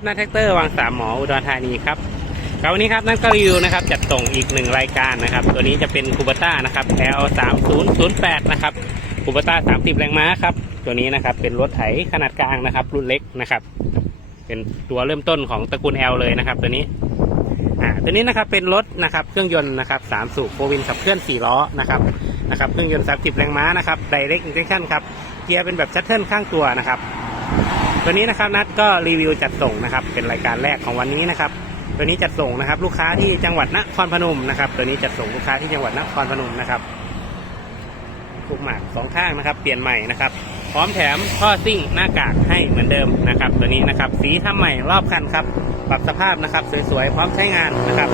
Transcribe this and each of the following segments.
ครับนัทแท็กเตอร์วางสามหมออุดรธานีครับครับวันนี้ครับนัทก็รีวิวนะครับจัดส่งอีกหนึ่งรายการนะครับ ตัวนี้จะเป็นคูปต้านะครับ L 3 0 0 8นะครับคูปต้า30 แรงม้าครับ ตัวนี้นะครับเป็นรถไถขนาดกลางนะครับ รุ่นเล็กนะครับ เป็นตัวเริ่มต้นของตระกูล L เลยนะครับ ตัวนี้อ่าตัวนี้นะครับเป็นรถนะครับเครื่องยนต์นะครับสามสูบโฟวินขับเคลื่อน4ล้อนะครับนะครับเครื่องยนต์30 แรงม้านะครับไดเรกอินเจคชั่นครับเกียร์เป็นแบบชัตเทิลข้างตัวนะครับ ตัวนี้นะครับนัดก็รีวิวจัดส่งนะครับ เป็นรายการแรกของวันนี้นะครับ ตัวนี้จัดส่งนะครับ ลูกค้าที่จังหวัดนครพนมนะครับ ตัวนี้จัดส่งลูกค้าที่จังหวัดนครพนมนะครับลูกหมากสองข้างนะครับ เปลี่ยนใหม่นะครับ พร้อมแถมท่อซิ่งหน้ากากให้เหมือนเดิมนะครับ ตัวนี้นะครับ สีทำใหม่รอบคันครับ ปรับสภาพนะครับ สวยๆพร้อมใช้งานนะครับ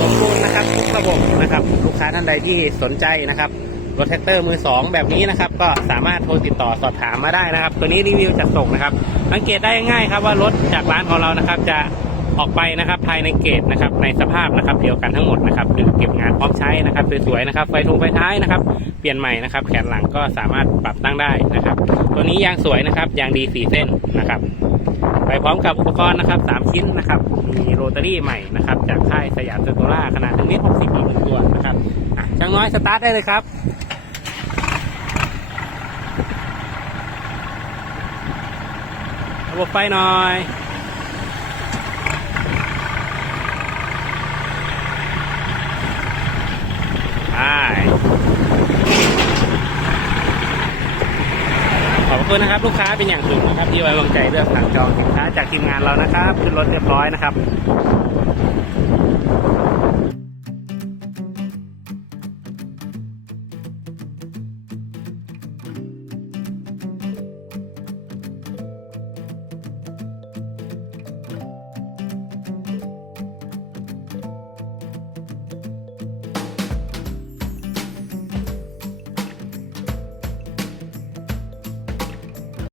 สมบูรณ์นะครับทุกระบบนะครับ ลูกค้าท่านใดที่สนใจนะครับรถแท็กเตอร์มือสองแบบนี้นะครับ ก็สามารถโทรติดต่อสอบถามมาได้นะครับ ตัวนี้รีวิวจัดส่งนะครับ สังเกตได้ง่ายครับว่ารถจากร้านของเรานะครับ จะออกไปนะครับภายในเกตนะครับในสภาพนะครับเดียวกันทั้งหมดนะครับคือเก็บงานพร้อมใช้นะครับสวยๆนะครับไฟทูไฟท้ายนะครับ เปลี่ยนใหม่นะครับ แขนหลังก็สามารถปรับตั้งได้นะครับ ตัวนี้ยางสวยนะครับยางดีสี่เส้นนะครับไปพร้อมกับอุปกรณ์นะครับ3ชิ้นนะครับมีโรตารี่ใหม่นะครับจากค่ายสยามเซอร์โตล่าขนาด1เมตร60อีกหนึ่งตัวนะครับช่างน้อยสตาร์ทได้เลยครับ ระบบไฟหน่อยไปขอบคุณนะครับ ลูกค้าเป็นอย่างสูงนะครับ ที่ไว้วางใจเลือกสั่งจองสินค้าจากทีมงานเรานะครับ ขึ้นรถเรียบร้อยนะครับ